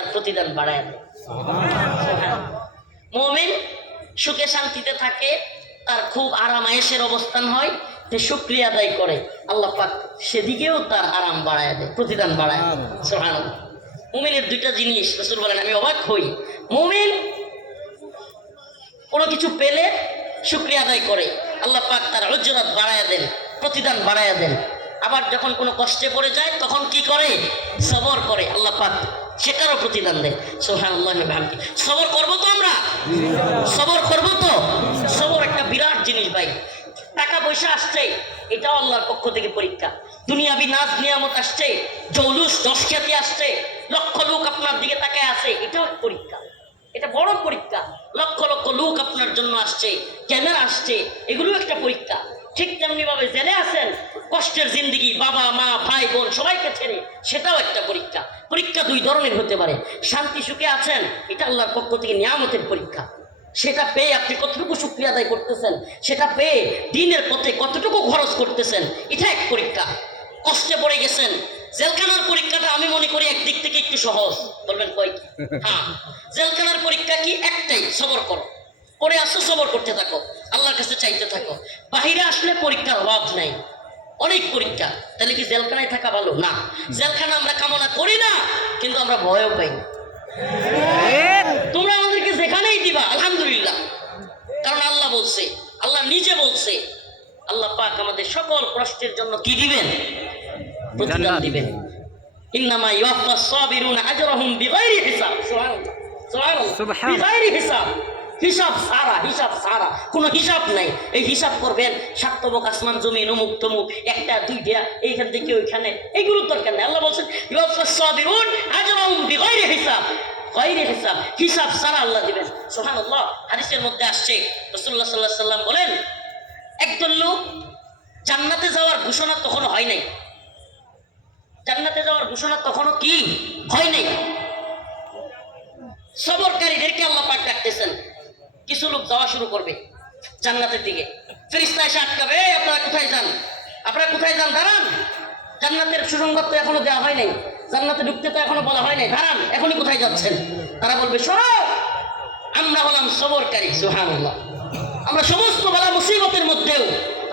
তার প্রতিদান বাড়ায় দেয়। মুমিন সুখে শান্তিতে থাকে, তার খুব আরাম আয়েশের অবস্থান হয়, সে শুকরিয়া আদায় করে, আল্লাহ পাক সেদিকেও তার আরাম বাড়ায় দেয়, প্রতিদান বাড়ায় দেয়। সুবহানাল্লাহ। মুমিনের দুইটা জিনিস রাসূল বলেন, আমি অবাক হই, মুমিন কোনো কিছু পেলে শুকরিয়া আদায় করে, আল্লাহ পাক তার উজরাত বাড়ায় দেন, প্রতিদান বাড়ায় দেন। আবার যখন কোনো কষ্টে পড়ে যায় তখন কি করে? সবর করে, আল্লাহ পাক সেটারও প্রতিদান দেয়। সুবহানাল্লাহ। সবর করবো তো আমরা, সবর করবো তো। সবর একটা বিরাট জিনিস ভাই। টাকা পয়সা আসছে, এটাও আল্লাহর পক্ষ থেকে পরীক্ষা। দুনিয়াবি নাজ নিয়ামত আসছে, জৌলুস যশ খ্যাতি আসছে, লক্ষ লোক আপনার দিকে তাকায় আছে, এটাও পরীক্ষা, এটা বড় পরীক্ষা। লক্ষ লক্ষ লোক আপনার জন্য আসছে, ক্যামেরা আসছে, এগুলো একটা পরীক্ষা। ঠিক তেমনি ভাবে জেলে আছেন, কষ্টের জিন্দেগি, বাবা মা ভাই বোন সবাইকে ছেড়ে, সেটাও একটা পরীক্ষা। পরীক্ষা দুই ধরনের হতে পারে। শান্তি সুখে আছেন, এটা আল্লাহর পক্ষ থেকে নিয়ামতের পরীক্ষা। সেটা পেয়ে আপনি কতটুকু শুকরিয়া আদায় করতেছেন, সেটা পেয়ে দ্বীনের পথে কতটুকু খরচ করতেছেন, এটা এক পরীক্ষা। কষ্টে পড়ে গেছেন, জেলখানার পরীক্ষাটা আমি মনে করি একদিক থেকে একটু সহজ। বলবেন কই? হ্যাঁ, জেলখানার পরীক্ষা কি? একটাই, সবর করো। পরে আসো, সবর করতে থাকো, আল্লাহর কাছে চাইতে থাকো। বাহিরে আসলে পরীক্ষার অভাব নাই, অনেক পরীক্ষা। তাহলে কি জেলখানায় থাকা ভালো? না, জেলখানা আমরা কামনা করি না, কিন্তু আমরা ভয়ও পাই না। তোমরা আমাদেরকে যেখানেই দিবা আলহামদুলিল্লাহ, কারণ আল্লাহ বলছে, আল্লাহ নিজে বলছে, আল্লাহ পাক আমাদের সকল কষ্টের জন্য কি দিবেন? প্রতিদান দিবেন। ইন্নামা ইউওয়াফাস সাবিরুনা আজরাহুম বিগাইরি হিসাব। সুবহানাল্লাহ, সুবহানাল্লাহ, বিগাইরি হিসাব। হিসাব সারা, হিসাব সারা, কোনো হিসাব নাই। এই হিসাব করবেন সাতবক আসমান জমিন অমুক তমুক, একটা দুইটা, এইখান থেকে ওইখানে, এইগুলোর দরকার নেই। আল্লাহ বলছেন ইউওয়াফাস সাবিরুন আজরাহুম বিগাইরি হিসাব। গায়রি হিসাব, হিসাব সারা আল্লাহ দিবেন। সুবহানাল্লাহ। হাদিসের মধ্যে আসছে, রাসূলুল্লাহ সাল্লাল্লাহু আলাইহি ওয়াসাল্লাম বলেন, একদল লোক জান্নাতে যাওয়ার ঘোষণা তখনও হয় নাই, জান্নাতে যাওয়ার ঘোষণা তখনও কি হয় নাই। সবরকারীদেরকে আল্লাহ পাক ডাকতেছেন, কিছু লোক যাওয়া শুরু করবে জান্নাতের দিকে। ফেরেশতা এসে আটকাবে, আপনারা কোথায় যান, আপনারা কোথায় যান, দাঁড়ান, জান্নাতের সুসংবাদ তো এখনো দেওয়া হয় নাই, জান্নাতে ঢুকতে তো এখনো বলা হয় নাই, দাঁড়ান, এখনই কোথায় যাচ্ছেন? তারা বলবে, শোনো, আমরা হলাম সবরকারী। সুবহানাল্লাহ। আমরা সমস্ত বালা মুসিবতের মধ্যেও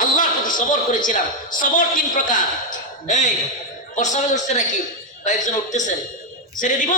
আল্লাহর প্রতি সবর করেছিলাম। সবর তিন প্রকার। এই প্রস্রাবে উঠছে নাকি? কয়েকজন উঠতেছেন, ছেড়ে দিব?